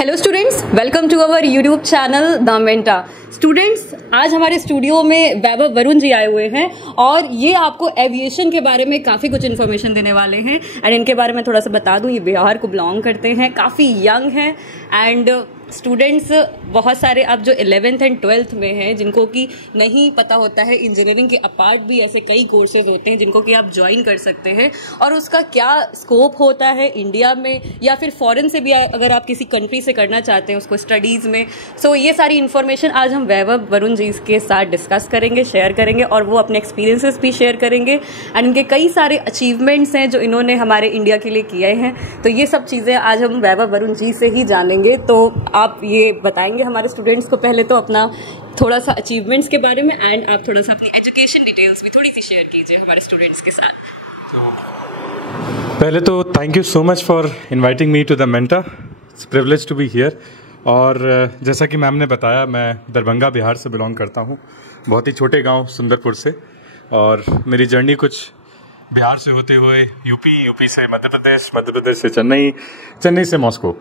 Hello students, welcome to our YouTube channel the Menta. Students, आज हमारे studio में वैभव वरुण जी आए हुए हैं और ये आपको एविएशन के बारे में काफ़ी कुछ इन्फॉर्मेशन देने वाले हैं। एंड इनके बारे में थोड़ा सा बता दूं, ये बिहार को बिलोंग करते हैं, काफ़ी यंग हैं एंड स्टूडेंट्स बहुत सारे अब जो 11th एंड 12th में हैं जिनको कि नहीं पता होता है इंजीनियरिंग के अपार्ट भी ऐसे कई कोर्सेज होते हैं जिनको कि आप ज्वाइन कर सकते हैं और उसका क्या स्कोप होता है इंडिया में या फिर फॉरेन से भी अगर आप किसी कंट्री से करना चाहते हैं उसको स्टडीज़ में। सो ये सारी इन्फॉर्मेशन आज हम वैभव वरुण जी के साथ डिस्कस करेंगे, शेयर करेंगे और वो अपने एक्सपीरियंसेस भी शेयर करेंगे एंड इनके कई सारे अचीवमेंट्स हैं जो इन्होंने हमारे इंडिया के लिए किए हैं। तो ये सब चीज़ें आज हम वैभव वरुण जी से ही जानेंगे। तो आप ये बताएंगे हमारे स्टूडेंट्स को पहले तो अपना थोड़ा सा अचीवमेंट्स के बारे में एंड आप थोड़ा सा अपनी एजुकेशन डिटेल्स भी थोड़ी सी शेयर कीजिए हमारे स्टूडेंट्स के साथ। पहले तो thank you so much for inviting me to the Menta. It's privilege to be here. और जैसा कि मैम ने बताया, मैं दरभंगा बिहार से बिलोंग करता हूँ, बहुत ही छोटे गांव सुंदरपुर से। और मेरी जर्नी कुछ बिहार से होते हुए यूपी से मध्य प्रदेश से चेन्नई से मॉस्को।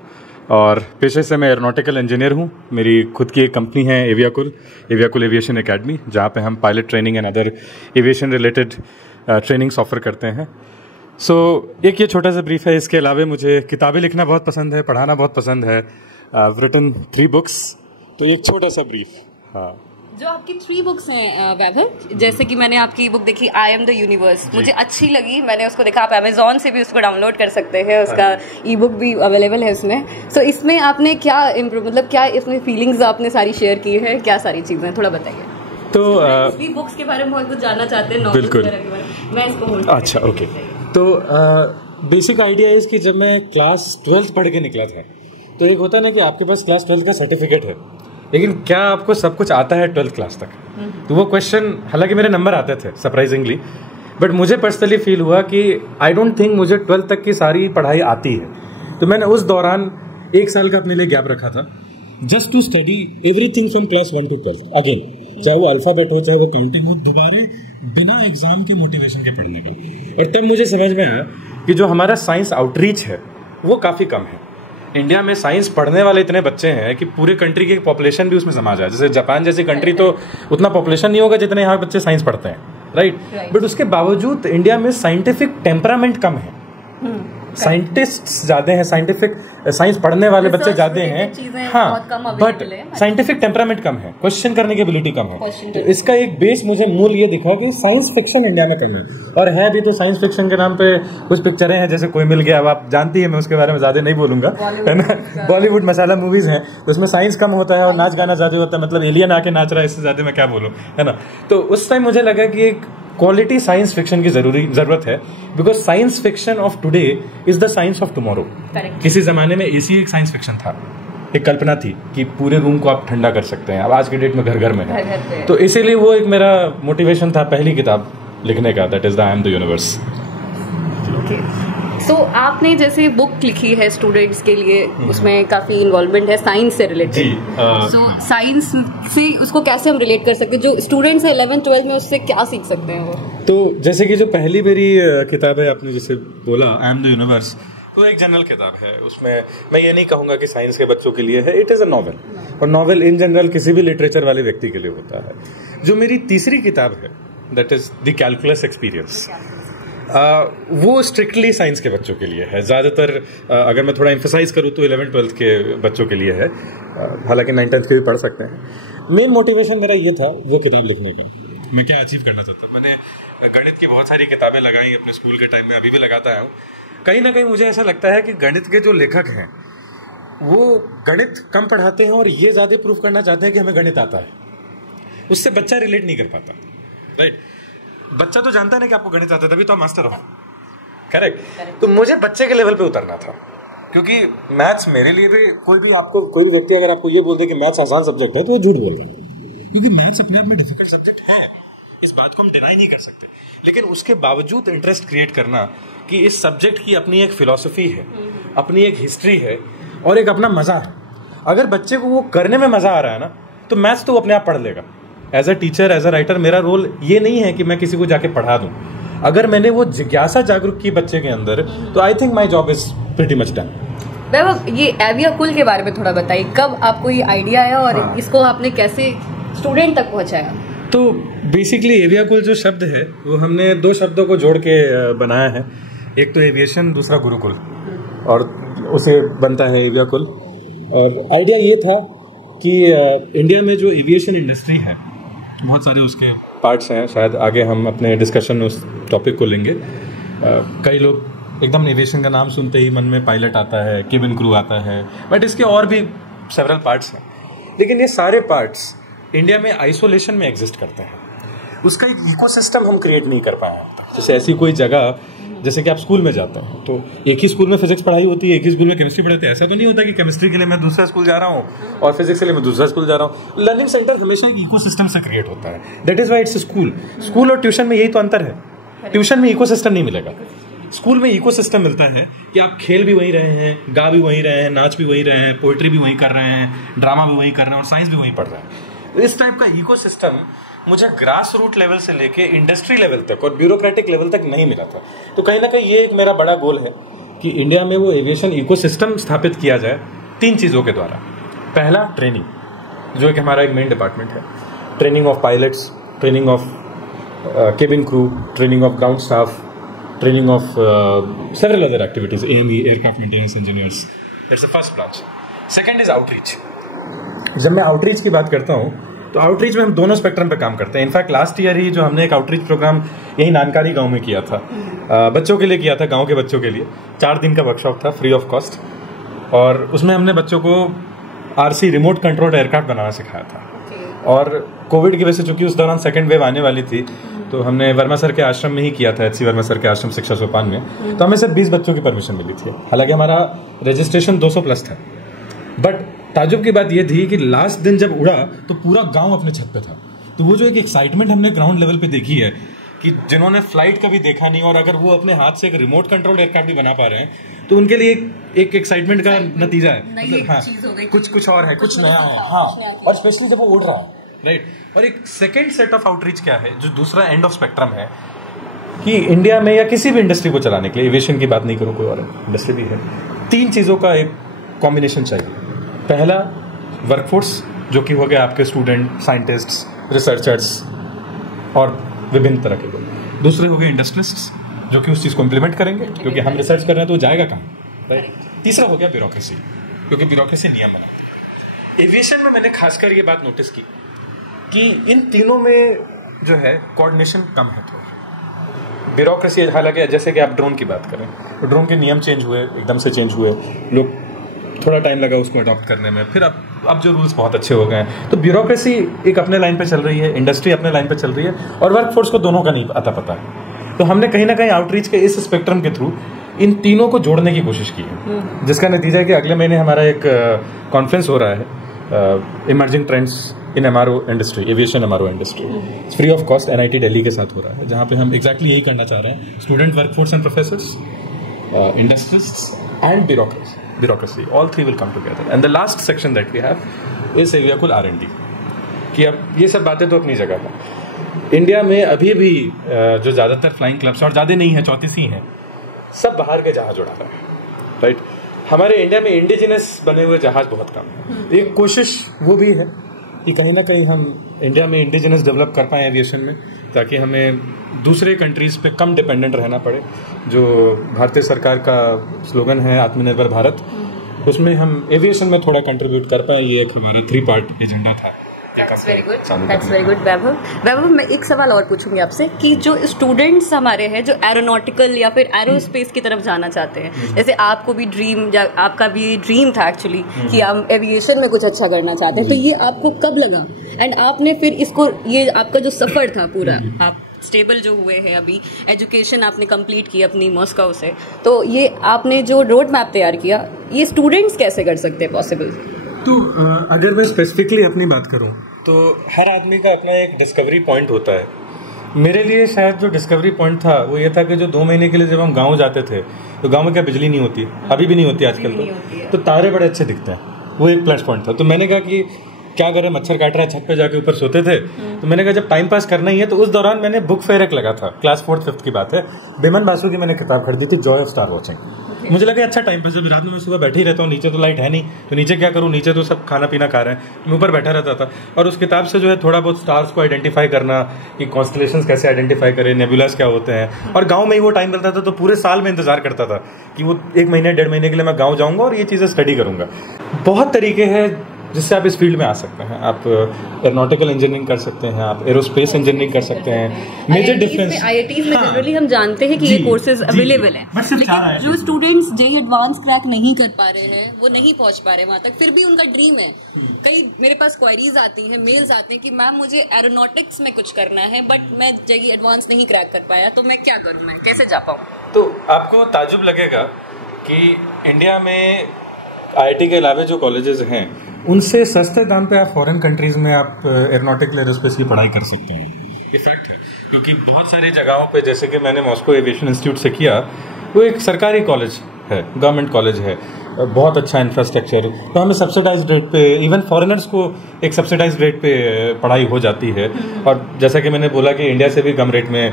और पेशे से मैं एरोनॉटिकल इंजीनियर हूँ। मेरी खुद की एक कंपनी है एवियाकुल एविएशन एकेडमी, जहाँ पे हम pilot training and other aviation related trainings offer करते हैं। सो एक ये छोटा सा ब्रीफ है। इसके अलावा मुझे किताबें लिखना बहुत पसंद है, पढ़ाना बहुत पसंद है। Written 3 books. तो एक छोटा सा ब्रीफ। हाँ, जो आपकी 3 बुक्स हैं वैभव, जैसे कि मैंने आपकी बुक देखी आई एम द यूनिवर्स, मुझे अच्छी लगी, मैंने उसको देखा। आप अमेजोन से भी उसको डाउनलोड कर सकते हैं, उसका ई बुक भी अवेलेबल है उसमें। सो इसमें आपने क्या क्या इसमें फीलिंग्स आपने सारी शेयर की है, क्या सारी चीज़ें थोड़ा बताइए। तो बुक्स के बारे में बहुत कुछ जानना चाहते हैं, बिल्कुल। मैं इसको अच्छा, ओके। तो बेसिक आइडिया है कि जब मैं क्लास 12th पढ़ के निकला था, तो एक होता है ना कि आपके पास क्लास 12th का सर्टिफिकेट है, लेकिन क्या आपको सब कुछ आता है 12th क्लास तक? तो वो क्वेश्चन, हालांकि मेरे नंबर आते थे सरप्राइजिंगली, बट मुझे पर्सनली फील हुआ कि आई डोंट थिंक मुझे 12th तक की सारी पढ़ाई आती है। तो मैंने उस दौरान 1 साल का अपने लिए गैप रखा था, just to study everything from class 1 to 12 again, चाहे वो अल्फाबेट हो, चाहे वो काउंटिंग हो, दोबारा बिना एग्जाम के मोटिवेशन के पढ़ने का। और तब मुझे समझ में आया कि जो हमारा साइंस आउटरीच है वो काफ़ी कम है। इंडिया में साइंस पढ़ने वाले इतने बच्चे हैं कि पूरे कंट्री की पॉपुलेशन भी उसमें समा जाए। जैसे जापान जैसी कंट्री तो उतना पॉपुलेशन नहीं होगा जितने यहाँ बच्चे साइंस पढ़ते हैं, राइट? बट उसके बावजूद इंडिया में साइंटिफिक टेम्परामेंट कम है। साइंटिस्ट्स ज्यादा हैं, साइंस पढ़ने वाले बच्चे ज्यादा हैं, हाँ, बट साइंटिफिक टेम्परामेंट कम है, क्वेश्चन करने की एबिलिटी कम है। तो इसका एक बेस मुझे मूल ये दिखा कि साइंस फिक्शन इंडिया में कम है। और है भी तो साइंस फिक्शन के नाम पे कुछ पिक्चरें हैं, जैसे कोई मिल गया, अब आप जानती है, मैं उसके बारे में ज्यादा नहीं बोलूंगा, है ना। बॉलीवुड मसाला मूवीज हैं, उसमें साइंस कम होता है और नाच गाना ज्यादा होता है, मतलब एलियन आके नाच रहा है, इससे ज्यादा मैं क्या बोलूँ, है ना। तो उस टाइम मुझे लगा कि एक क्वालिटी साइंस फिक्शन की जरूरत है, because science fiction of today is the science of tomorrow. किसी जमाने में एसी एक साइंस फिक्शन था, एक कल्पना थी कि पूरे रूम को आप ठंडा कर सकते हैं। अब आज के डेट में घर घर में है, तो इसीलिए वो एक मेरा मोटिवेशन था पहली किताब लिखने का, that is the I am the universe. तो आपने जैसे बुक लिखी है स्टूडेंट्स के लिए, उसमें काफी इन्वॉल्वमेंट है साइंस से रिलेटेड। सो साइंस से उसको कैसे हम रिलेट कर सकते हैं, जो स्टूडेंट्स है 11th 12th में, उससे क्या सीख सकते हैं वो? तो जैसे कि जो पहली मेरी किताब है, आपने जैसे बोला आई एम द यूनिवर्स, तो एक जनरल किताब है। उसमें मैं ये नहीं कहूंगा कि साइंस के बच्चों के लिए है, इट इज अ नॉवेल, और नॉवेल इन जनरल किसी भी लिटरेचर वाले व्यक्ति के लिए होता है। जो मेरी तीसरी किताब है, that is the calculus experience, वो स्ट्रिक्टली साइंस के बच्चों के लिए है। ज़्यादातर अगर मैं थोड़ा एम्फसाइज करूँ तो 11th 12th के बच्चों के लिए है, हालांकि 9th 10th के भी पढ़ सकते हैं। मेन मोटिवेशन मेरा ये था वो किताब लिखने का, मैं क्या अचीव करना चाहता। मैंने गणित की बहुत सारी किताबें लगाई अपने स्कूल के टाइम में, अभी भी लगाता हूँ। कहीं ना कहीं मुझे ऐसा लगता है कि गणित के जो लेखक हैं वो गणित कम पढ़ाते हैं और ये ज़्यादा प्रूफ करना चाहते हैं कि हमें गणित आता है। उससे बच्चा रिलेट नहीं कर पाता, राइट? बच्चा तो जानता है ना कि आपको गणित आता है, तभी तो आप मास्टर हो, करेक्ट? तो मुझे बच्चे के लेवल पे उतरना था, क्योंकि मैथ्स मेरे लिए भी, कोई भी व्यक्ति अगर आपको ये बोल दे कि मैथ्स आसान सब्जेक्ट है तो वो झूठ बोल रहा है, क्योंकि मैथ्स अपने आप में डिफिकल्ट सब्जेक्ट है, इस बात को हम डिनाई नहीं कर सकते। लेकिन उसके बावजूद इंटरेस्ट क्रिएट करना कि इस सब्जेक्ट की अपनी एक फिलॉसफी है, अपनी एक हिस्ट्री है और एक अपना मजा है। अगर बच्चे को वो करने में मजा आ रहा है ना, तो मैथ्स तो वो अपने आप पढ़ लेगा। As a teacher, as a writer, मेरा रोल ये नहीं है कि मैं किसी को जाके पढ़ा दूं। अगर मैंने वो जिज्ञासा जागरूक की बच्चे के अंदर, तो I think my job is pretty much done. Vaibhav, ये एविया कुल के बारे में थोड़ा बताइए, कब आपको ये आइडिया आया और इसको आपने कैसे स्टूडेंट तक पहुंचाया? तो बेसिकली एविया कुल जो शब्द है वो हमने दो शब्दों को जोड़ के बनाया है। एक तो एविएशन, दूसरा गुरुकुल, और उसे बनता है एविया कुल। और आइडिया ये था कि इंडिया में जो एविएशन इंडस्ट्री है, बहुत सारे उसके पार्ट्स हैं, शायद आगे हम अपने डिस्कशन में उस टॉपिक को लेंगे। कई लोग एकदम एविएशन का नाम सुनते ही मन में पायलट आता है, केबिन क्रू आता है, बट इसके और भी सेवरल पार्ट्स हैं। लेकिन ये सारे पार्ट्स इंडिया में आइसोलेशन में एग्जिस्ट करते हैं, उसका एक इकोसिस्टम हम क्रिएट नहीं कर पाए हैं। जैसे ऐसी कोई जगह, जैसे कि आप स्कूल में जाते हैं तो एक ही स्कूल में फिजिक्स पढ़ाई होती है, एक ही स्कूल में केमिस्ट्री पढ़ाते हैं। ऐसा तो नहीं होता कि केमिस्ट्री के लिए मैं दूसरा स्कूल जा रहा हूँ और फिजिक्स के लिए मैं दूसरा स्कूल जा रहा हूँ। लर्निंग सेंटर हमेशा एक इकोसिस्टम से क्रिएट होता है। That is why it's school. School और ट्यूशन में यही तो अंतर है। ट्यूशन में इकोसिस्टम नहीं मिलेगा, स्कूल में इकोसिस्टम मिलता है कि आप खेल भी वहीं रहे हैं, गा भी वहीं रहे हैं, नाच भी वहीं रहे हैं, पोइट्री भी वहीं कर रहे हैं, ड्रामा भी वहीं कर रहे हैं और साइंस भी वहीं पढ़ रहे हैं। इस टाइप का इकोसिस्टम मुझे ग्रास रूट लेवल से लेके इंडस्ट्री लेवल तक और ब्यूरोक्रेटिक लेवल तक नहीं मिला था। तो कहीं ना कहीं ये एक मेरा बड़ा गोल है कि इंडिया में वो एविएशन इकोसिस्टम स्थापित किया जाए 3 चीज़ों के द्वारा। पहला, ट्रेनिंग, जो कि हमारा एक मेन डिपार्टमेंट है। Training of pilots, training of cabin crew, training of ground staff, training of several other activities, AME, aircraft maintenance engineers. That's the first branch. Second is outreach. जब मैं आउटरीच की बात करता हूँ तो आउटरीच में हम दोनों स्पेक्ट्रम पे काम करते हैं। इनफैक्ट लास्ट ईयर ही जो हमने एक आउटरीच प्रोग्राम यही नानकारी गांव में किया था, बच्चों के लिए किया था, गांव के बच्चों के लिए 4 दिन का वर्कशॉप था, फ्री ऑफ कॉस्ट। और उसमें हमने बच्चों को RC, रिमोट कंट्रोल्ड एयरक्राफ्ट बनाना सिखाया था। और कोविड की वजह से चूंकि उस दौरान सेकेंड वेव आने वाली थी तो हमने वर्मा सर के आश्रम में ही किया था, HC वर्मा सर के आश्रम शिक्षा सोपान में। तो हमें सिर्फ 20 बच्चों की परमिशन मिली थी, हालांकि हमारा रजिस्ट्रेशन 200 प्लस था। बट ताजुब की बात यह थी कि लास्ट दिन जब उड़ा तो पूरा गांव अपने छत पे था। तो वो जो एक एक्साइटमेंट हमने ग्राउंड लेवल पे देखी है कि जिन्होंने फ्लाइट कभी देखा नहीं और अगर वो अपने हाथ से एक रिमोट कंट्रोल एयरक्राफ्ट भी बना पा रहे हैं तो उनके लिए एक एक्साइटमेंट का नतीजा है। मतलब हाँ, कुछ और है, कुछ नया है। हाँ, और स्पेशली जब वो उड़ रहा है, राइट। और एक सेकेंड सेट ऑफ आउटरीच क्या है, जो दूसरा एंड ऑफ स्पेक्ट्रम है, कि इंडिया में या किसी भी इंडस्ट्री को चलाने के लिए, एविएशन की बात नहीं करूँ, कोई और इंडस्ट्री भी है, 3 चीज़ों का एक कॉम्बिनेशन चाहिए। पहला, वर्कफोर्स, जो कि हो गया आपके स्टूडेंट, साइंटिस्ट्स, रिसर्चर्स और विभिन्न तरह के लोग। दूसरे हो गए इंडस्ट्रियलिस्ट्स, जो कि उस चीज़ को इम्प्लीमेंट करेंगे, क्योंकि हम रिसर्च कर रहे हैं तो जाएगा कहाँ, राइट। तीसरा हो गया ब्यूरोक्रेसी, क्योंकि ब्यूरोक्रेसी नियम बनाती है। एविएशन में मैंने खासकर ये बात नोटिस की कि इन तीनों में जो है कोऑर्डिनेशन कम है। तो ब्यूरोक्रेसी, हालांकि जैसे कि आप ड्रोन की बात करें तो ड्रोन के नियम चेंज हुए, एकदम से चेंज हुए, लोग थोड़ा टाइम लगा उसको अडॉप्ट करने में, फिर अब जो रूल्स बहुत अच्छे हो गए हैं। तो ब्यूरोक्रेसी एक अपने लाइन पे चल रही है, इंडस्ट्री अपने लाइन पे चल रही है, और वर्कफोर्स को दोनों का नहीं आता पता है। तो हमने कहीं ना कहीं आउटरीच के इस स्पेक्ट्रम के थ्रू इन तीनों को जोड़ने की कोशिश की है, जिसका नतीजा है कि अगले महीने हमारा एक कॉन्फ्रेंस हो रहा है, emerging trends in MRO industry, aviation MRO industry, free of cost, NIT Delhi के साथ हो रहा है, जहाँ पे हम एग्जैक्टली यही करना चाह रहे हैं। Student, workforce and professors, industrialists and bureaucracy, all 3 will come together. And the last section that we have is एविया कुल R&D। कि अब ये सब बातें तो अपनी जगह है। इंडिया में अभी भी जो ज़्यादातर फ्लाइंग क्लब्स, और ज़्यादा नहीं है, 34 ही हैं, सब बाहर के जहाज उड़ा रहे हैं, राइट। हमारे इंडिया में इंडिजिनस बने हुए जहाज बहुत कम है। एक कोशिश वो भी है कि कहीं ना कहीं हम इंडिया में इंडिजिनस डेवलप कर पाएँ एविएशन में, ताकि हमें दूसरे कंट्रीज़ पे कम डिपेंडेंट रहना पड़े। जो भारतीय सरकार का स्लोगन है आत्मनिर्भर भारत, उसमें हम एविएशन में थोड़ा कंट्रीब्यूट कर पाए। ये एक हमारा 3 पार्ट एजेंडा था। That's very good, वैभव, मैं एक सवाल और पूछूंगी आपसे कि जो स्टूडेंट्स हमारे हैं जो एरोनॉटिकल या फिर एरोस्पेस की तरफ जाना चाहते हैं, जैसे आपको भी आपका भी ड्रीम था एक्चुअली कि आप एविएशन में कुछ अच्छा करना चाहते हैं, तो ये आपको कब लगा एंड आपने फिर इसको, ये आपका जो सफर था पूरा, आप स्टेबल जो हुए हैं, अभी एजुकेशन आपने कंप्लीट की अपनी मॉस्को से, तो ये आपने जो रोड मैप तैयार किया, ये स्टूडेंट्स कैसे कर सकते हैं पॉसिबल? तो अगर मैं स्पेसिफिकली अपनी बात करूं तो हर आदमी का अपना एक डिस्कवरी पॉइंट होता है। मेरे लिए शायद जो डिस्कवरी पॉइंट था वो ये था कि जो 2 महीने के लिए जब हम गांव जाते थे तो गांव में क्या बिजली नहीं होती, अभी भी नहीं होती आजकल, तो तारे बड़े अच्छे दिखते हैं, वो एक प्लस पॉइंट था। तो मैंने कहा कि क्या करें, मच्छर काट रहा है, छत पे जाके ऊपर सोते थे, तो मैंने कहा जब टाइम पास करना ही है, तो उस दौरान मैंने बुक फेयर एक लगा था, क्लास 4th 5th की बात है, बिमन बासु की मैंने किताब खरीदी थी, जॉय ऑफ स्टार वॉचिंग। मुझे लगा अच्छा टाइम पास, जब रात में मैं सुबह बैठे ही रहता हूँ, नीचे तो लाइट है नहीं, तो नीचे क्या करूँ, नीचे तो सब खाना पीना खा रहे हैं, मैं ऊपर बैठा रहता था और उस किताब से जो है थोड़ा बहुत स्टार्स को आइडेंटिफाई करना, कि कॉन्स्टलेशंस कैसे आइडेंटिफाई करें, नेबुलास क्या होते हैं। और गाँव में ही वो टाइम मिलता था, तो पूरे साल में इंतजार करता था कि वो 1 महीने 1.5 महीने के लिए मैं गाँव जाऊँगा और ये चीज़ें स्टडी करूँगा। बहुत तरीके हैं जिससे आप इस फील्ड में आ सकते हैं। आप एरोनॉटिकल इंजीनियरिंग कर सकते हैं, आप एरोस्पेस इंजीनियरिंग कर सकते हैं। मेजर डिफरेंस आईआईटीज में जनरली हम जानते हैं कि ये कोर्सेज अवेलेबल हैं, लेकिन जो स्टूडेंट्स जेईई एडवांस क्रैक नहीं कर पा रहे हैं, वो नहीं पहुंच पा रहे वहां तक, फिर भी उनका ड्रीम है। कई मेरे पास क्वेरीज आती हैं, मेल्स आते हैं कि मैम मुझे एरोनॉटिक्स में कुछ करना है बट मैं जेईई एडवांस नहीं क्रैक कर पाया, तो मैं क्या करूँ, मैं कैसे जा पाऊँ? तो आपको ताजुब लगेगा कि इंडिया में आईआईटी के अलावा जो कॉलेजेस हैं उनसे सस्ते दाम पे आप फॉरेन कंट्रीज में आप एरोनॉटिकल एरोस्पेस की पढ़ाई कर सकते हैं। ये फैक्ट है, क्योंकि बहुत सारी जगहों पे, जैसे कि मैंने मॉस्को एविएशन इंस्टीट्यूट से किया, वो एक सरकारी कॉलेज है, गवर्नमेंट कॉलेज है, बहुत अच्छा इंफ्रास्ट्रक्चर, तो हमें सब्सिडाइज्ड रेट पे, इवन फॉरेनर्स को एक सब्सिडाइज्ड रेट पे पढ़ाई हो जाती है। और जैसा कि मैंने बोला कि इंडिया से भी कम रेट में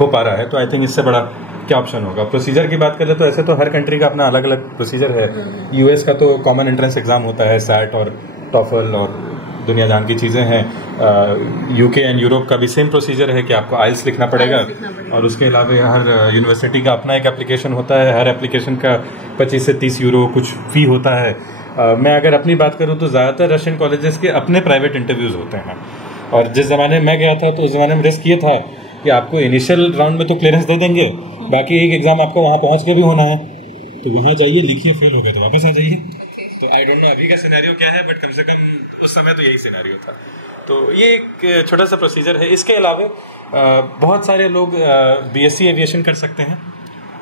हो पा रहा है, तो आई थिंक इससे बड़ा क्या ऑप्शन होगा। प्रोसीजर की बात करें तो ऐसे तो हर कंट्री का अपना अलग अलग प्रोसीजर है। यूएस का तो कॉमन एंट्रेंस एग्जाम होता है, सैट और टॉफल और दुनिया जान की चीज़ें हैं। यूके एंड यूरोप का भी सेम प्रोसीजर है कि आपको आइल्स लिखना पड़ेगा और उसके अलावा हर यूनिवर्सिटी का अपना एक एप्लीकेशन होता है, हर एप्लीकेशन का 25 से 30 यूरो कुछ फ़ी होता है। मैं अगर अपनी बात करूँ तो ज़्यादातर रशियन कॉलेजेस के अपने प्राइवेट इंटरव्यूज़ होते हैं, और जिस ज़माने में मैं गया था तो उस ज़माने में रिस्क ये था कि आपको इनिशियल राउंड में तो क्लियरेंस दे देंगे, बाकी एक एग्जाम आपको वहाँ पहुँच के भी होना है, तो वहाँ जाइए, लिखिए, फेल हो गए तो वापस आ जाइए। तो आई डोंट नो अभी का सिनेरियो क्या है, बट कम से कम उस समय तो यही सिनेरियो था। तो ये एक छोटा सा प्रोसीजर है। इसके अलावा बहुत सारे लोग बीएससी एविएशन कर सकते हैं।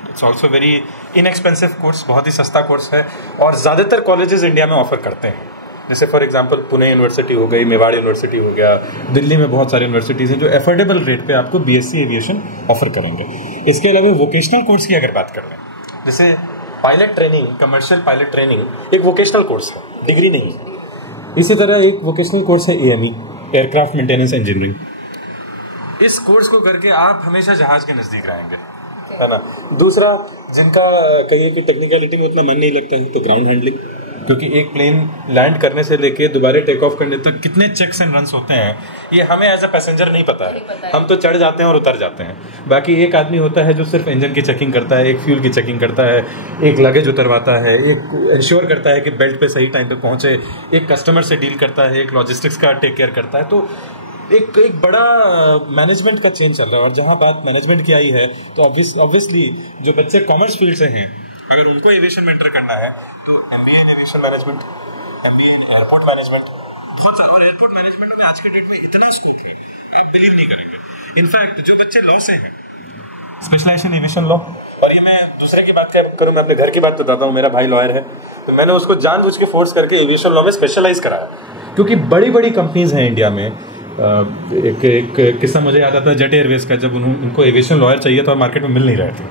It's also very inexpensive course, बहुत ही सस्ता कोर्स है, और ज़्यादातर कॉलेजेस इंडिया में ऑफर करते हैं। जैसे फॉर एग्जांपल पुणे यूनिवर्सिटी हो गई, मेवाड़ यूनिवर्सिटी हो गया, दिल्ली में बहुत सारी यूनिवर्सिटीज़ हैं जो एफोर्डेबल रेट पे आपको बीएससी एविएशन ऑफर करेंगे। इसके अलावा वोकेशनल कोर्स की अगर बात कर रहे हैं, जैसे pilot training, commercial pilot training एक वोकेशनल कोर्स है, डिग्री नहीं। इसी तरह एक वोकेशनल कोर्स है एएमई, एयरक्राफ्ट मेंटेनेंस इंजीनियरिंग। इस कोर्स को करके आप हमेशा जहाज के नज़दीक रहेंगे, है ना। दूसरा, जिनका कहिए कि टेक्निकलिटी में उतना मन नहीं लगता है, तो ग्राउंड हैंडलिंग, क्योंकि एक प्लेन लैंड करने से लेके दोबारा टेक ऑफ करने तक कितने चेक्स एंड रन्स होते हैं, ये हमें एज अ पैसेंजर नहीं पता है। हम तो चढ़ जाते हैं और उतर जाते हैं। बाकी एक आदमी होता है जो सिर्फ इंजन की चेकिंग करता है, एक फ्यूल की चेकिंग करता है, एक लगेज उतरवाता है, एक इंश्योर करता है कि बेल्ट पे सही टाइम पे पहुंचे, एक कस्टमर से डील करता है, एक लॉजिस्टिक्स का टेक केयर करता है। तो एक बड़ा मैनेजमेंट का चेंज चल रहा है। और जहां बात मैनेजमेंट की आई है, तो ऑब्वियसली जो बच्चे कॉमर्स फील्ड से हैं, अगर उनको एविएशन में एंटर करना है तो MBA in aviation management, MBA in airport management, बहुत सारा। और एयरपोर्ट मैनेजमेंट में आज के डेट में इतना स्कोप है, आप बिलीव नहीं करेंगे। इनफैक्ट जो बच्चे लॉ से हैं, स्पेशलाइजेशन एविएशन लॉ, और ये मैं दूसरे की बात करूँ, मैं अपने घर की बात बताता हूँ। मेरा भाई लॉयर है, तो मैंने उसको जानबूझ के फोर्स करके एविएशन लॉ में स्पेशलाइज कराया, क्योंकि बड़ी बड़ी कंपनीज हैं इंडिया में। एक किस्सा मुझे याद आता है जेट एयरवेज का, जब उनको एविएशन लॉयर चाहिए था और मार्केट में मिल नहीं रहे थे।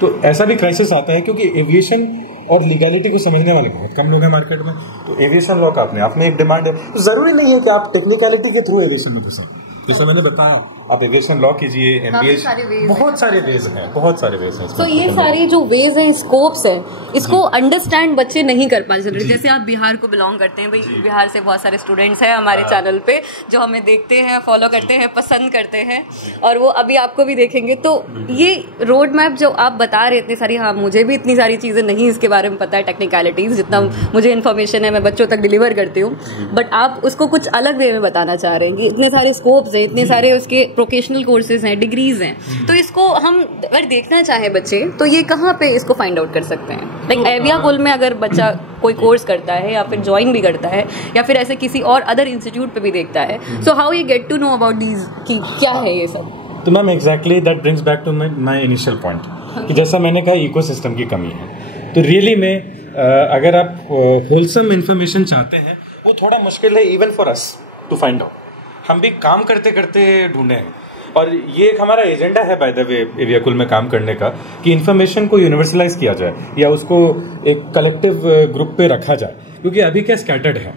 तो ऐसा भी क्राइसिस आता है, क्योंकि एविएशन और लीगैलिटी को समझने वाले बहुत कम लोग हैं मार्केट में। तो एविएशन लॉ का अपने आप में एक डिमांड है। तो जरूरी नहीं है कि आप टेक्निकलिटी के थ्रू एविएशन में घुसें। जैसे मैंने बताया, आप एविएशन लॉ कीजिए, एमबीए, बहुत सारे वेज हैं, बहुत सारे वेज हैं। तो ये सारे जो वेज हैं, स्कोप्स हैं, इसको अंडरस्टैंड बच्चे नहीं कर पाते। जैसे आप बिहार को बिलोंग करते हैं, भाई बिहार से बहुत सारे स्टूडेंट्स हैं हमारे चैनल पे जो हमें देखते हैं, फॉलो करते हैं, पसंद करते हैं, और वो अभी आपको भी देखेंगे। तो ये रोड मैप जो आप बता रहे इतनी सारी, हाँ मुझे भी इतनी सारी चीज़ें नहीं इसके बारे में पता है, टेक्निकलिटीज़ जितना मुझे इन्फॉर्मेशन है मैं बच्चों तक डिलीवर करती हूँ, बट आप उसको कुछ अलग वे में बताना चाह रहे हैं कि इतने सारे स्कोप्स हैं, इतने सारे उसके प्रोफेशनल कोर्सेज हैं, डिग्रीज हैं। तो इसको हम अगर देखना चाहे बच्चे, तो ये कहाँ पे इसको फाइंड आउट कर सकते हैं? लाइक एविया कुल में अगर बच्चा कोई कोर्स करता है या फिर ज्वाइन भी करता है या फिर ऐसे किसी और अदर इंस्टीट्यूट पे भी देखता है, so how you get to know about these कि क्या है ये सब? तो ma'am exactly that brings back to my initial point कि जैसा मैंने कहा, इकोसिस्टम की कमी है। तो रियली में अगर आप होलसम इंफॉर्मेशन चाहते हैं, वो थोड़ा मुश्किल है even for us to find out. हम भी काम करते करते ढूंढे हैं, और ये एक हमारा एजेंडा है बाय द वे एविया कुल में काम करने का, कि इन्फॉर्मेशन को यूनिवर्सलाइज किया जाए या उसको एक कलेक्टिव ग्रुप पे रखा जाए, क्योंकि अभी क्या स्कैटर्ड है।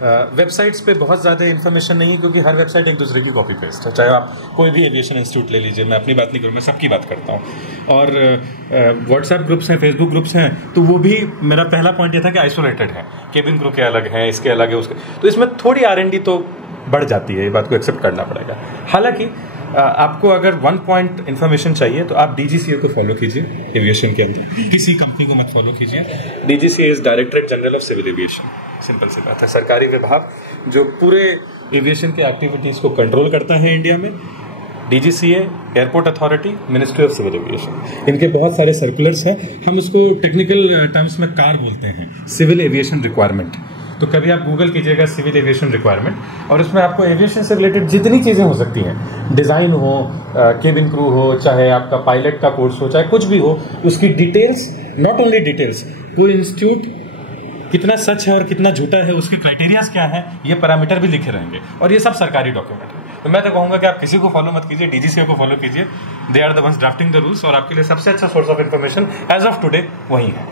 वेबसाइट्स पे बहुत ज़्यादा इन्फॉर्मेशन नहीं है, क्योंकि हर वेबसाइट एक दूसरे की कॉपी पेस्ट है। चाहे आप कोई भी एविएशन इंस्टीट्यूट ले लीजिए, मैं अपनी बात नहीं करूँ, मैं सबकी बात करता हूँ। और व्हाट्सएप ग्रुप्स हैं, फेसबुक ग्रुप्स हैं, तो वो भी मेरा पहला पॉइंट ये था कि आइसोलेटेड है, केबिन क्रू के अलग हैं, इसके अलग है, उसके, तो इसमें थोड़ी R&D तो बढ़ जाती है, ये बात को एक्सेप्ट करना पड़ेगा। हालांकि आपको अगर 1 पॉइंट इन्फॉर्मेशन चाहिए तो आप DGCA को फॉलो कीजिए एविएशन के अंदर, किसी कंपनी को मत फॉलो कीजिए। DGCA is directorate general of civil aviation, simple सी बात है, सरकारी विभाग जो पूरे एविएशन के एक्टिविटीज़ को कंट्रोल करता है इंडिया में। DGCA, airport authority, ministry of civil aviation, इनके बहुत सारे सर्कुलर्स हैं। हम उसको टेक्निकल टर्म्स में कार बोलते हैं, सिविल एविएशन रिक्वायरमेंट। तो कभी आप गूगल कीजिएगा सिविल एविएशन रिक्वायरमेंट, और उसमें आपको एविएशन से रिलेटेड जितनी चीज़ें हो सकती हैं, डिज़ाइन हो, केबिन क्रू हो, चाहे आपका पायलट का कोर्स हो, चाहे कुछ भी हो, उसकी डिटेल्स, नॉट ओनली डिटेल्स, कोई इंस्टीट्यूट कितना सच है और कितना झूठा है, उसके क्राइटेरियाज क्या है, ये पैरामीटर भी लिखे रहेंगे, और ये सब सरकारी डॉक्यूमेंट है। तो मैं तो कहूँगा कि आप किसी को फॉलो मत कीजिए, DGCA को फॉलो कीजिए, they are the ones drafting the rules, और आपके लिए सबसे अच्छा source of information as of today वही है।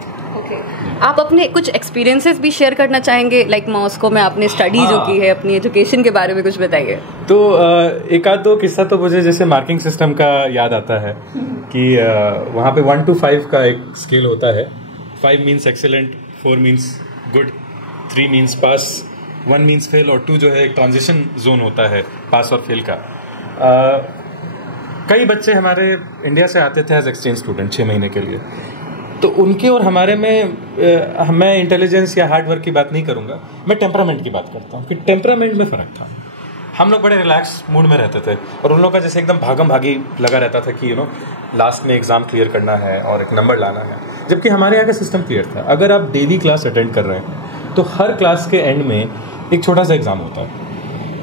आप अपने कुछ एक्सपीरियंसेस भी शेयर करना चाहेंगे, लाइक मॉस्को में आपने स्टडी जो की है, अपनी एजुकेशन के बारे में कुछ बताइए। तो एक आध दो किस्सा तो मुझे जैसे मार्किंग सिस्टम का याद आता है कि वहाँ पे 1 to 5 का एक स्केल होता है। 5 means excellent, 4 means good, 3 means pass, 1 means fail, और 2 जो है एक ट्रांजिशन जोन होता है पास और फेल का। कई बच्चे हमारे इंडिया से आते थे एज एक्सचेंज स्टूडेंट 6 महीने के लिए, तो उनके और हमारे में मैं इंटेलिजेंस या हार्ड वर्क की बात नहीं करूंगा, मैं टेम्परामेंट की बात करता हूँ कि टेम्परामेंट में फ़र्क था। हम लोग बड़े रिलैक्स मूड में रहते थे, और उन लोगों का जैसे एकदम भागम भागी लगा रहता था कि लास्ट में एग्ज़ाम क्लियर करना है और एक नंबर लाना है, जबकि हमारे यहाँ का सिस्टम क्लियर था। अगर आप डेली क्लास अटेंड कर रहे हैं तो हर क्लास के एंड में एक छोटा सा एग्ज़ाम होता है।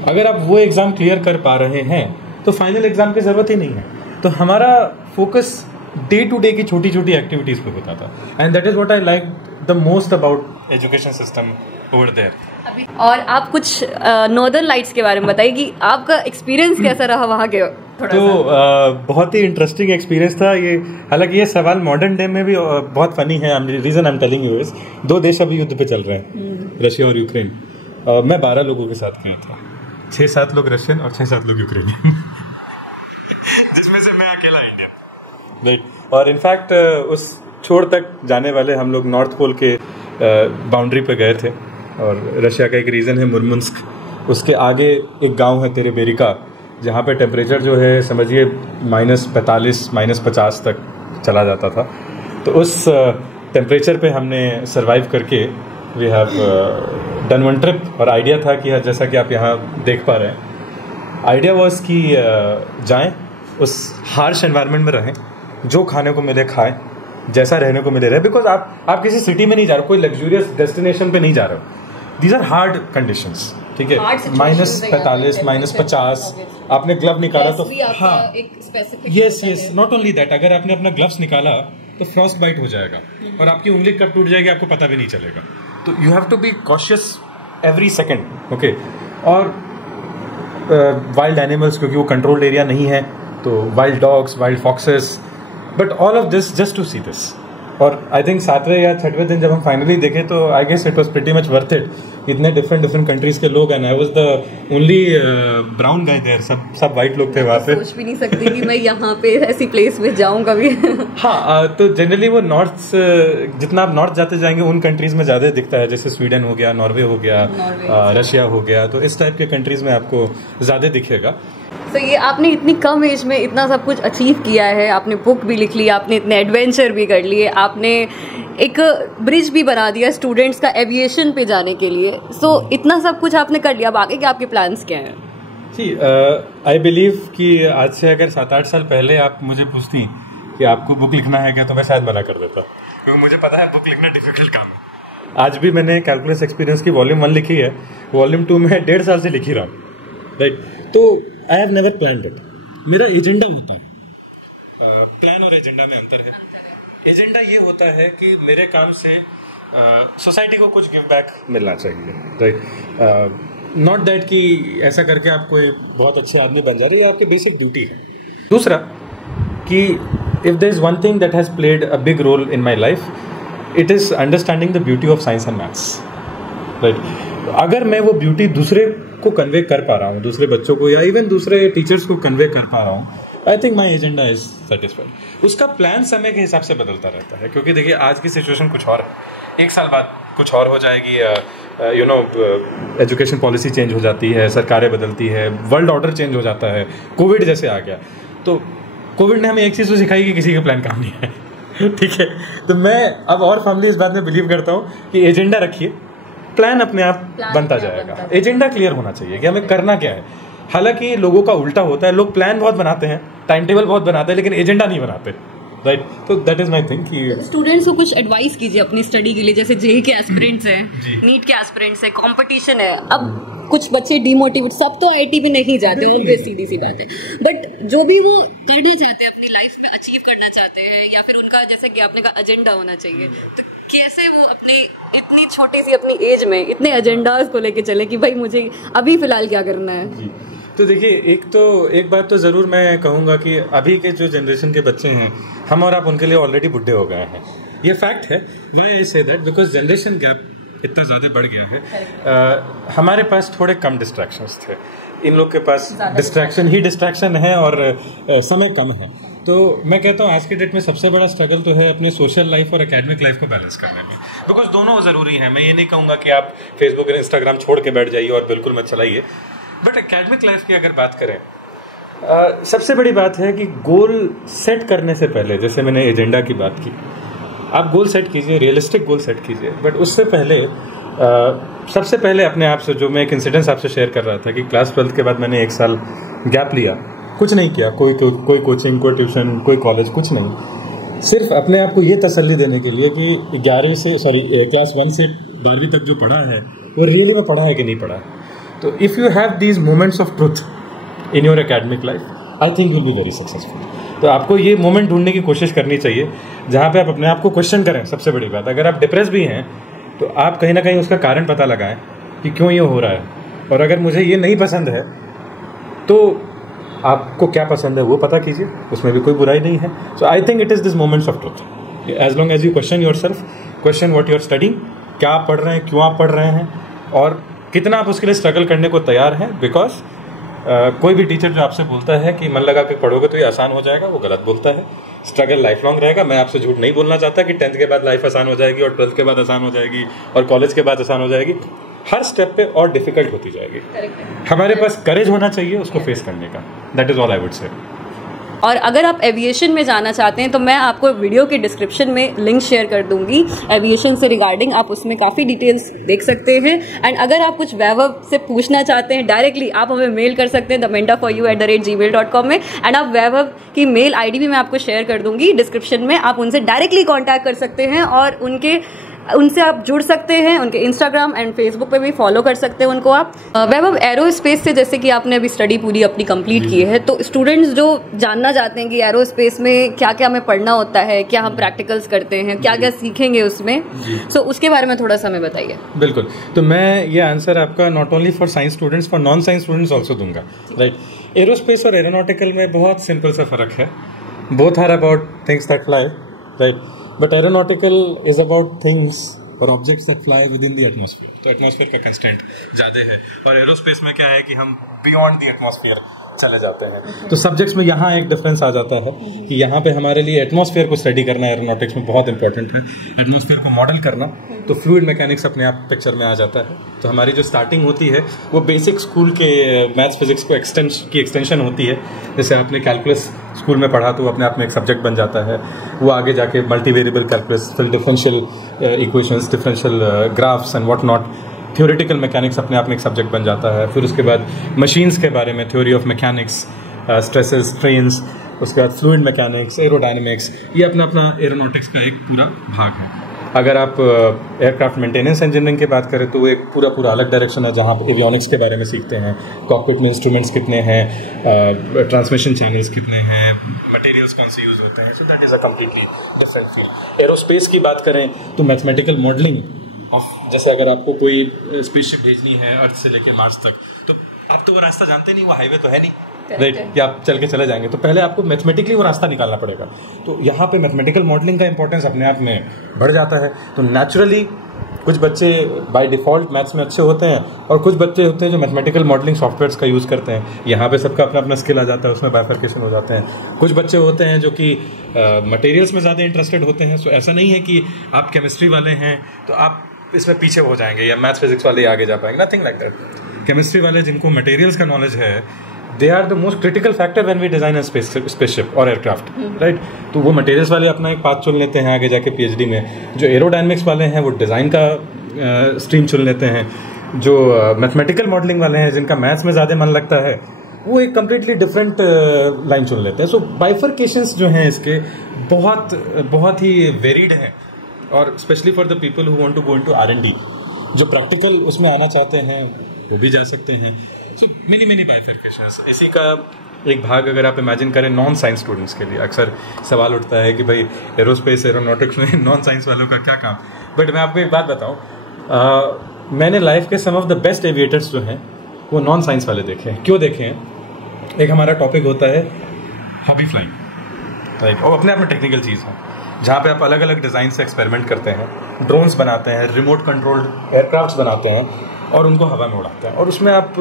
अगर आप वो एग्ज़ाम क्लियर कर पा रहे हैं तो फाइनल एग्ज़ाम की ज़रूरत ही नहीं है। तो हमारा फोकस डे टू डे की छोटी छोटी एक्टिविटीज पे होता था, and that is what I like the most about education system over there. और आप कुछ नॉर्दर्न लाइट्स के बारे में बताइए कि आपका एक्सपीरियंस कैसा रहा वहाँ के? बहुत ही इंटरेस्टिंग एक्सपीरियंस था ये। हालांकि ये सवाल मॉडर्न डे में भी बहुत फनी है। Reason I am telling you is 2 देश अभी युद्ध पे चल रहे हैं, रशिया और यूक्रेन। मैं 12 लोगों के साथ गया था, 6-7 लोग रशियन और 6-7 लोग यूक्रेनियन जिसमें से मैं अकेला इंडियन। और इनफैक्ट उस छोर तक जाने वाले हम लोग नॉर्थ पोल के बाउंड्री पे गए थे, और रशिया का एक रीजन है मुर्मंस्क, उसके आगे एक गांव है तेरेबेरिका, जहाँ पे टेम्परेचर जो है समझिए -45 -50 तक चला जाता था। तो उस टेम्परेचर पे हमने सरवाइव करके वी हैव डन 1 ट्रिप। और आइडिया था कि जैसा कि आप यहाँ देख पा रहे हैं, आइडिया वॉज कि जाएं, उस हार्श एनवायरनमेंट में रहें, जो खाने को मिले खाएं, जैसा रहने को मिले रहे, बिकॉज आप किसी सिटी में नहीं जा रहे हो, कोई लग्जूरियस डेस्टिनेशन पे नहीं जा रहे हो। दीज आर हार्ड कंडीशंस, ठीक है, -45 -50, आपने ग्लव निकाला तो हाँ, यस, नॉट ओनली दैट, अगर आपने अपना ग्लव्स निकाला तो फ्रॉस्ट बाइट हो जाएगा और आपकी उंगली कब टूट जाएगी आपको पता भी नहीं चलेगा। तो you have to be cautious every second, okay. और वाइल्ड एनिमल्स, क्योंकि वो कंट्रोल्ड एरिया नहीं है, तो wild dogs, wild foxes, but all of this just to see this. और आई थिंक 7वें या 6वें दिन जब हम फाइनली देखे तो I guess it was pretty much worth it. इतने डिफरेंट कंट्रीज के लोग, and I was the only brown guy there, सब वाइट लोग थे वहाँ पे। सोच भी नहीं सकती कि मैं यहाँ पे ऐसी प्लेस में जाऊँ कभी। हाँ, तो जनरली वो नॉर्थ, जितना आप नॉर्थ जाते जाएंगे उन कंट्रीज में ज्यादा दिखता है, जैसे स्वीडन हो गया, नॉर्वे हो गया, रशिया हो गया, तो इस टाइप के कंट्रीज में आपको ज्यादा दिखेगा। तो ये आपने इतनी कम एज में इतना सब कुछ अचीव किया है, आपने बुक भी लिख ली, आपने इतने एडवेंचर भी कर लिए, आपने एक ब्रिज भी बना दिया स्टूडेंट्स का एविएशन पे जाने के लिए। सो इतना सब कुछ आपने कर लिया, अब आगे के आपके प्लान्स क्या हैं? जी, आई बिलीव कि आज से अगर 7-8 साल पहले आप मुझे पूछती कि आपको बुक लिखना है क्या, तो मैं शायद मना कर देता, क्योंकि मुझे पता है बुक लिखना डिफिकल्ट काम है। आज भी मैंने कैलकुलस एक्सपीरियंस की वॉल्यूम 1 लिखी है, वॉल्यूम 2 में 1.5 साल से लिख ही रहा हूँ, राइट। तो I have never planned it, मेरा एजेंडा होता है। प्लान और एजेंडा में अंतर है। एजेंडा ये होता है कि मेरे काम से सोसाइटी को कुछ गिव बैक मिलना चाहिए, राइट। नॉट दैट कि ऐसा करके आप कोई बहुत अच्छे आदमी बन जा रहे हैं, ये आपकी बेसिक ड्यूटी है। दूसरा कि if there is one thing that has played a big role in my life, it is understanding the beauty of science and maths, right. अगर मैं वो ब्यूटी दूसरे को कन्वे कर पा रहा हूँ, दूसरे बच्चों को या इवन दूसरे टीचर्स को कन्वे कर पा रहा हूँ, आई think my agenda is satisfied. उसका प्लान समय के हिसाब से बदलता रहता है, क्योंकि देखिए आज की सिचुएशन कुछ और है, 1 साल बाद कुछ और हो जाएगी, एजुकेशन पॉलिसी चेंज हो जाती है, सरकारें बदलती है, वर्ल्ड ऑर्डर चेंज हो जाता है, कोविड जैसे आ गया। तो कोविड ने हमें एक चीज़ तो सिखाई कि किसी का प्लान काम नहीं है ठीक है। तो मैं अब और फैमिली इस बात में बिलीव करता हूँ कि एजेंडा रखिए, प्लान अपने आप बनता जाएगा। एजेंडा क्लियर होना चाहिए कि हमें करना क्या है। हालांकि लोगों का उल्टा होता है, लोग प्लान बहुत बनाते हैं, टाइम टेबल बहुत बनाते हैं, लेकिन एजेंडा नहीं बनाते, राइट। तो दैट इज माई थिंग कि स्टूडेंट्स को कुछ एडवाइस कीजिए अपनी स्टडी के लिए, जैसे जेईई के एस्पिरेंट्स हैं, नीट के एस्पिरेंट्स हैं, कंपटीशन है। अब कुछ बच्चे डिमोटिवेट, सब तो आईटी में नहीं जाते, उनके सीधी सी बात है, बट जो भी वो करना चाहते हैं अपनी लाइफ में, अचीव करना चाहते हैं, या फिर उनका जैसे कि आपने कहा एजेंडा होना चाहिए, तो कैसे वो अपने इतनी छोटी सी अपनी एज में इतने एजेंडाज को लेके चले कि भाई मुझे अभी फिलहाल क्या करना है। तो देखिए, एक बात तो ज़रूर मैं कहूँगा कि अभी के जो जनरेशन के बच्चे हैं, हम और आप उनके लिए ऑलरेडी बुढ़े हो गए हैं, ये फैक्ट है। We say that because generation gap इतना ज़्यादा बढ़ गया है। हमारे पास थोड़े कम डिस्ट्रैक्शंस थे, इन लोग के पास डिस्ट्रैक्शन है और समय कम है। तो मैं कहता हूँ आज की डेट में सबसे बड़ा स्ट्रगल तो है अपनी सोशल लाइफ और एकेडमिक लाइफ को बैलेंस करने में, बिकॉज दोनों ज़रूरी हैं। मैं ये नहीं कहूँगा कि आप फेसबुक और इंस्टाग्राम छोड़ के बैठ जाइए और बिल्कुल मत चलाइए, बट एकेडमिक लाइफ की अगर बात करें, सबसे बड़ी बात है कि गोल सेट करने से पहले, जैसे मैंने एजेंडा की बात की, आप गोल सेट कीजिए, रियलिस्टिक गोल सेट कीजिए, बट उससे पहले सबसे पहले अपने आप से, जो मैं एक इंसिडेंस आपसे शेयर कर रहा था कि क्लास 12 के बाद मैंने 1 साल गैप लिया, कुछ नहीं किया, कोई कोचिंग, कोई ट्यूशन, कोई कॉलेज, कुछ नहीं, सिर्फ अपने आप को ये तसल्ली देने के लिए कि क्लास 1 से 12वीं तक जो पढ़ा है वो रियली में पढ़ा है कि नहीं पढ़ा है। तो if you have these moments of truth in your academic life, I think you will be very successful. तो आपको ये मोमेंट ढूंढने की कोशिश करनी चाहिए जहाँ पे आप अपने आप को क्वेश्चन करें। सबसे बड़ी बात, अगर आप डिप्रेस भी हैं तो आप कहीं ना कहीं उसका कारण पता लगाएं कि क्यों ये हो रहा है, और अगर मुझे ये नहीं पसंद है तो आपको क्या पसंद है वो पता कीजिए, उसमें भी कोई बुराई नहीं है। So I think it is this moments of truth. As long as you question yourself, question what you are studying, क्या आप पढ़ रहे हैं, क्यों आप पढ़ रहे हैं, और कितना आप उसके लिए स्ट्रगल करने को तैयार हैं। बिकॉज कोई भी टीचर जो आपसे बोलता है कि मन लगा के पढ़ोगे तो ये आसान हो जाएगा, वो गलत बोलता है। स्ट्रगल लाइफ लॉन्ग रहेगा। मैं आपसे झूठ नहीं बोलना चाहता कि 10th के बाद लाइफ आसान हो जाएगी और 12th के बाद आसान हो जाएगी और कॉलेज के बाद आसान हो जाएगी। हर स्टेप पे और डिफिकल्ट होती जाएगी। हमारे पास करेज होना चाहिए उसको फेस करने का। That is all I would say. और अगर आप एविएशन में जाना चाहते हैं तो मैं आपको वीडियो के डिस्क्रिप्शन में लिंक शेयर कर दूंगी एविएशन से रिगार्डिंग, आप उसमें काफ़ी डिटेल्स देख सकते हैं। एंड अगर आप कुछ वैभव से पूछना चाहते हैं डायरेक्टली, आप हमें मेल कर सकते हैं thementorforyou@gmail.com में। एंड आप वैभव की मेल आईडी भी मैं आपको शेयर कर दूंगी डिस्क्रिप्शन में, आप उनसे डायरेक्टली कॉन्टैक्ट कर सकते हैं और उनसे आप जुड़ सकते हैं। उनके इंस्टाग्राम एंड फेसबुक पे भी फॉलो कर सकते हैं उनको आप। वैभव, एरोस्पेस से जैसे कि आपने अभी स्टडी पूरी अपनी कंप्लीट की है, तो स्टूडेंट्स जो जानना चाहते हैं कि एरोस्पेस में क्या क्या हमें पढ़ना होता है, क्या हम प्रैक्टिकल्स करते हैं, क्या क्या सीखेंगे उसमें, सो उसके बारे में थोड़ा सा हमें बताइए। बिल्कुल, तो मैं ये आंसर आपका not only for science students, for non science students also दूंगा। राइट, एरोस्पेस और एरोनॉटिकल में बहुत सिंपल सा फर्क है। Both are about things that fly, right, but aeronautical is about things और objects that fly within the atmosphere. तो atmosphere का कंस्टेंट ज़्यादा है, और एरोस्पेस में क्या है कि हम बियॉन्ड द एटमॉस्फेयर चले जाते हैं। तो सब्जेक्ट्स में यहाँ एक डिफरेंस आ जाता है कि यहाँ पे हमारे लिए एटमॉस्फेयर को स्टडी करना एरोनॉटिक्स में बहुत इंपॉर्टेंट है, एटमॉस्फेयर को मॉडल करना। तो फ्लूइड मैकेनिक्स अपने आप पिक्चर में आ जाता है। तो हमारी जो स्टार्टिंग होती है वो बेसिक स्कूल के मैथ्स फिजिक्स को एक्सटेंशन होती है। जैसे आपने कैलकुलस स्कूल में पढ़ा तो अपने आप में एक सब्जेक्ट बन जाता है। वो आगे जाके मल्टीवेरिएबल कैलकुलस, फिर differential equations, differential graphs and what not, theoretical mechanics अपने आप में एक सब्जेक्ट बन जाता है। फिर उसके बाद मशीन्स के बारे में theory of mechanics, stresses, strains, उसके बाद फ्लूइड मैकेनिक्स, एरोडायनेमिक्स, ये अपना अपना एरोनॉटिक्स का एक पूरा भाग है। अगर आप एयरक्राफ्ट मेंटेनेंस इंजीनियरिंग की बात करें तो वो एक पूरा अलग डायरेक्शन है जहाँ आप एवियोनिक्स के बारे में सीखते हैं, कॉकपिट में इंस्ट्रूमेंट्स कितने हैं, ट्रांसमिशन चैनल्स कितने हैं, मटेरियल्स कौन से यूज होते हैं। So that is a completely different field. Aerospace की बात करें तो मैथमेटिकल मॉडलिंग ऑफ, जैसे अगर आपको कोई स्पेसशिप भेजनी है अर्थ से लेके मार्स तक, तो आप तो वो रास्ता जानते नहीं, वो हाईवे तो है नहीं, राइट, कि आप चल के चले जाएंगे। तो पहले आपको मैथमेटिकली वो रास्ता निकालना पड़ेगा। तो यहाँ पे मैथमेटिकल मॉडलिंग का इंपॉर्टेंस अपने आप में बढ़ जाता है। तो नेचुरली कुछ बच्चे बाय डिफ़ॉल्ट मैथ्स में अच्छे होते हैं और कुछ बच्चे होते हैं जो मैथमेटिकल मॉडलिंग सॉफ्टवेयर्स का यूज़ करते हैं। यहाँ पे सबका अपना अपना स्किल आ जाता है, उसमें बाइफर्केशन हो जाते हैं। कुछ बच्चे होते हैं जो कि मटेरियल्स में ज़्यादा इंटरेस्टेड होते हैं। सो ऐसा नहीं है कि आप केमिस्ट्री वाले हैं तो आप इसमें पीछे हो जाएंगे या मैथ्स फिजिक्स वाले आगे जा पाएंगे, नथिंग लाइक दैट। केमिस्ट्री वाले जिनको मटेरियल्स का नॉलेज है, they are the most critical factor when we design a spaceship और एयरक्राफ्ट, राइट। तो वो मटेरियल्स वाले अपना एक पाथ चुन लेते हैं आगे जाके पीएचडी में। जो एरोडायनेमिक्स वाले हैं वो डिज़ाइन का स्ट्रीम चुन लेते हैं। जो मैथमेटिकल मॉडलिंग वाले हैं जिनका मैथ्स में ज़्यादा मन लगता है वो एक कम्प्लीटली डिफरेंट लाइन चुन लेते हैं। सो बाइफर्केशंस जो हैं इसके बहुत ही वेरिड हैं, और specially for the people who want to go into R&D, जो प्रैक्टिकल उसमें आना चाहते हैं वो भी जा सकते हैं। So mini bifurcations. इसी का एक भाग अगर आप इमेजिन करें नॉन साइंस स्टूडेंट्स के लिए, अक्सर सवाल उठता है कि भाई एरोस्पेस एरोनॉटिक्स में नॉन साइंस वालों का क्या काम। बट मैं आपको एक बात बताऊं, मैंने लाइफ के सम ऑफ द बेस्ट एविएटर्स जो हैं वो नॉन साइंस वाले देखे हैं। क्यों देखे हैं? एक हमारा टॉपिक होता है हॉबी फ्लाइंग, राइट, और अपने आप में टेक्निकल चीज़ है जहाँ पे आप अलग अलग डिज़ाइन से एक्सपेरिमेंट करते हैं, ड्रोन्स बनाते हैं, रिमोट कंट्रोल्ड एयरक्राफ्ट्स बनाते हैं और उनको हवा में उड़ाते हैं। और उसमें आप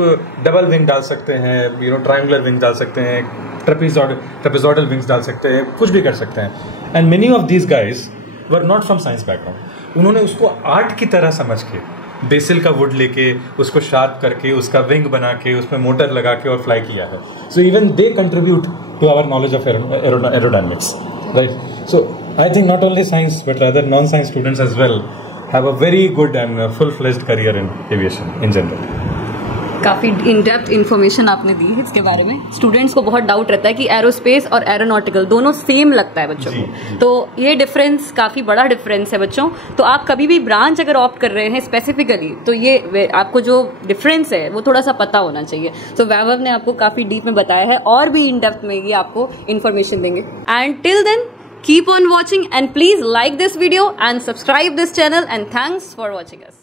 डबल विंग डाल सकते हैं, ट्रायंगुलर विंग डाल सकते हैं, ट्रेपेजॉइडल विंग्स डाल सकते हैं, कुछ भी कर सकते हैं। And many of these guys were not from science background. उन्होंने उसको आर्ट की तरह समझ के, बेसिल का वुड लेके उसको शार्प करके उसका विंग बना के उसमें मोटर लगा के और फ्लाई किया है। So even they contribute to our knowledge of aerodynamics, right. So I think not only science but rather non-science students as well have a very good and full-fledged career in aviation in general. काफ़ी in depth information आपने दी है इसके बारे में। Students को बहुत doubt रहता है कि एरोस्पेस और एरोनॉटिकल दोनों सेम लगता है बच्चों को, तो ये डिफरेंस काफ़ी बड़ा डिफरेंस है बच्चों। तो आप कभी भी ब्रांच अगर ऑप्ट कर रहे हैं स्पेसिफिकली, तो ये आपको जो डिफरेंस है वो थोड़ा सा पता होना चाहिए। तो वैभव ने आपको काफ़ी डीप में बताया है और भी इन डेप्थ में ये आपको इन्फॉर्मेशन देंगे। And till then keep on watching and please like this video and subscribe this channel, and thanks for watching us.